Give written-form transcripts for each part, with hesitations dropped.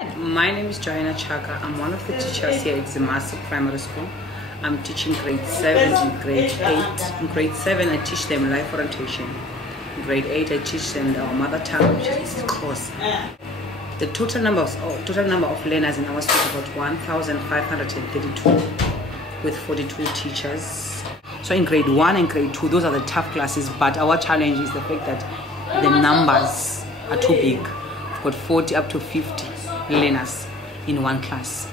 My name is Joanna Chaka. I'm one of the teachers here at Zimasa Primary School. I'm teaching grade 7 and grade 8. In grade 7, I teach them life orientation. In grade 8, I teach them our mother tongue, which is Xhosa. The total number of learners in our school is about 1,532 with 42 teachers. So in grade 1 and grade 2, those are the tough classes, but our challenge is the fact that the numbers are too big. We've got 40 up to 50 learners in one class.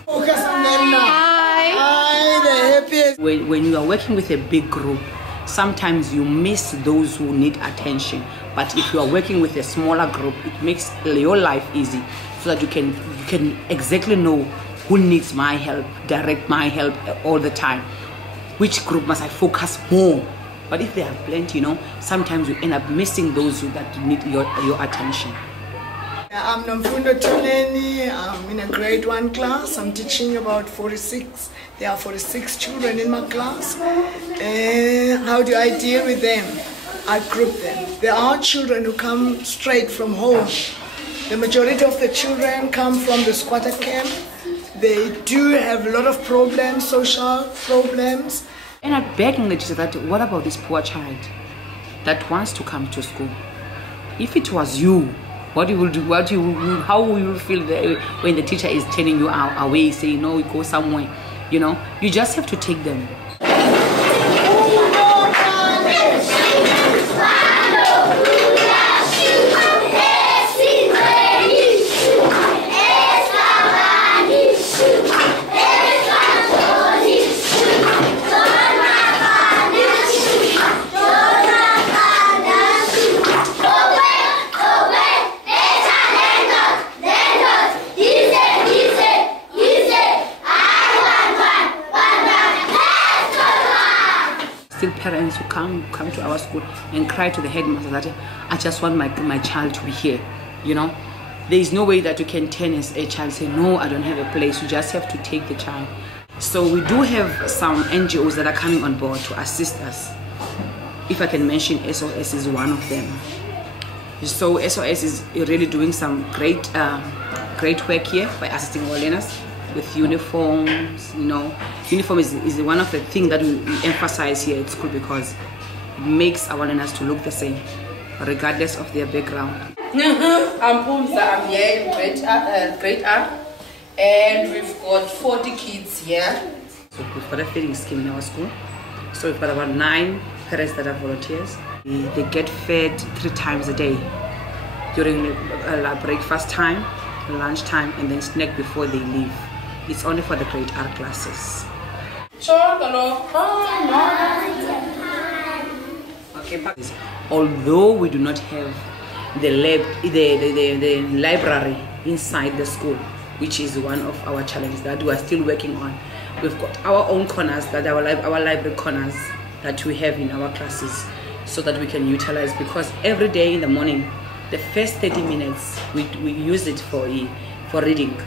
When you are working with a big group, sometimes you miss those who need attention. But if you are working with a smaller group, it makes your life easy so that you can exactly know who needs my help, direct my help all the time. Which group must I focus more? But if there are plenty, sometimes you end up missing those that need your attention. I'm Nomfundo Tuleni. I'm in a grade 1 class. I'm teaching about 46. There are 46 children in my class. How do I deal with them? I group them. There are children who come straight from home. The majority of the children come from the squatter camp. They do have a lot of problems, social problems. And I'm begging the teacher that what about this poor child that wants to come to school? If it was you, what you will do? How will you feel when the teacher is telling you away, saying no, we go somewhere? You just have to take them. Still parents who come to our school and cry to the headmaster that I just want my child to be here. There is no way that you can turn as a child say no, I don't have a place. You just have to take the child. So we do have some NGOs that are coming on board to assist us. If I can mention, SOS is one of them. So SOS is really doing some great work here by assisting our learners with uniforms. Uniform is one of the things that we emphasize here at school because it makes our learners to look the same, regardless of their background. I'm Pumza, I'm here in grade R, and we've got 40 kids here. So we've got a feeding scheme in our school. So we've got about 9 parents that are volunteers. They get fed 3 times a day during breakfast time, lunch time, and then snack before they leave. It's only for the grade R classes. Okay, although we do not have the library inside the school, which is one of our challenges that we are still working on. We've got our own corners, that our library corners that we have in our classes, so that we can utilize, because every day in the morning, the first 30 minutes we use it for reading.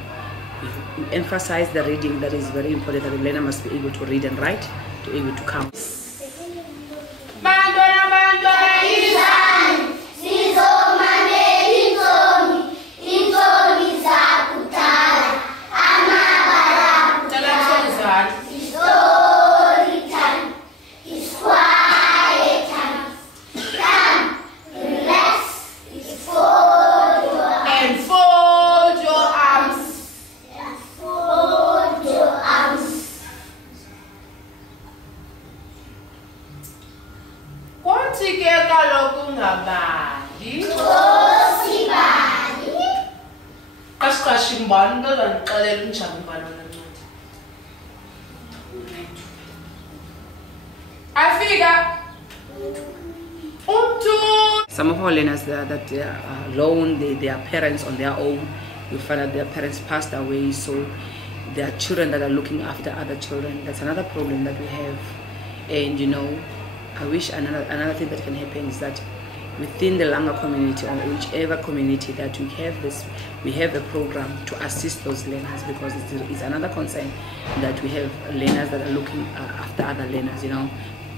We emphasize the reading. That is very important, that the learner must be able to read and write, to be able to count. Some of our learners that they are alone, they are parents on their own. You find out their parents passed away, so there are children that are looking after other children. That's another problem that we have. And I wish another thing that can happen is that within the Langa community, or whichever community that we have a program to assist those learners, because it's another concern that we have learners that are looking after other learners.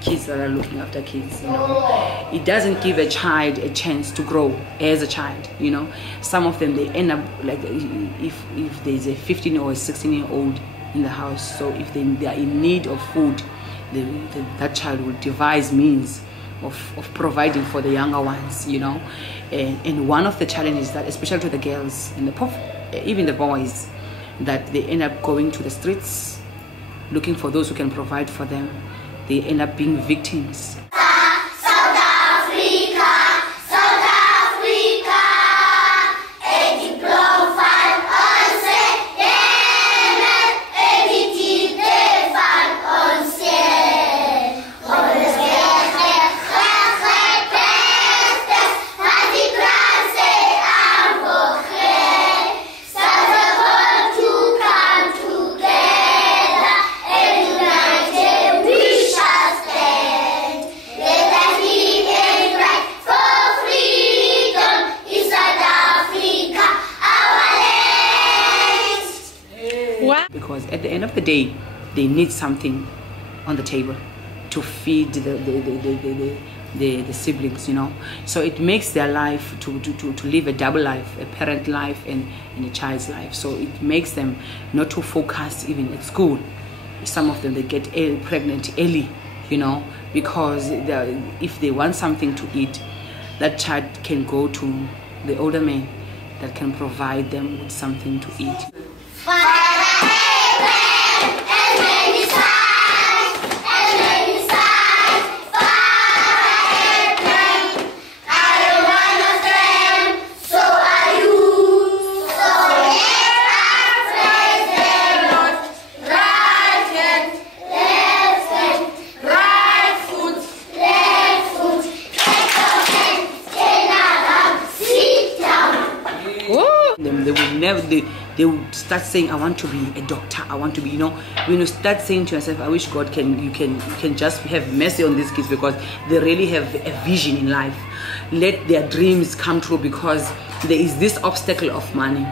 kids that are looking after kids, you know. It doesn't give a child a chance to grow as a child, you know. Some of them, they end up like, if there's a 15 or a 16-year-old in the house, so if they are in need of food, that child will devise means of providing for the younger ones, you know. And one of the challenges that, especially to the girls and even the boys, that they end up going to the streets looking for those who can provide for them. They end up being victims. Because at the end of the day, they need something on the table to feed the siblings, you know. So it makes their life to live a double life, a parent life and a child's life. So it makes them not to focus even at school. Some of them, they get pregnant early, you know, because if they want something to eat, that child can go to the older man that can provide them with something to eat. They would start saying, I want to be a doctor, I want to be, you know, when you start saying to yourself, I wish God you can just have mercy on these kids, because they really have a vision in life. Let their dreams come true, because there is this obstacle of money.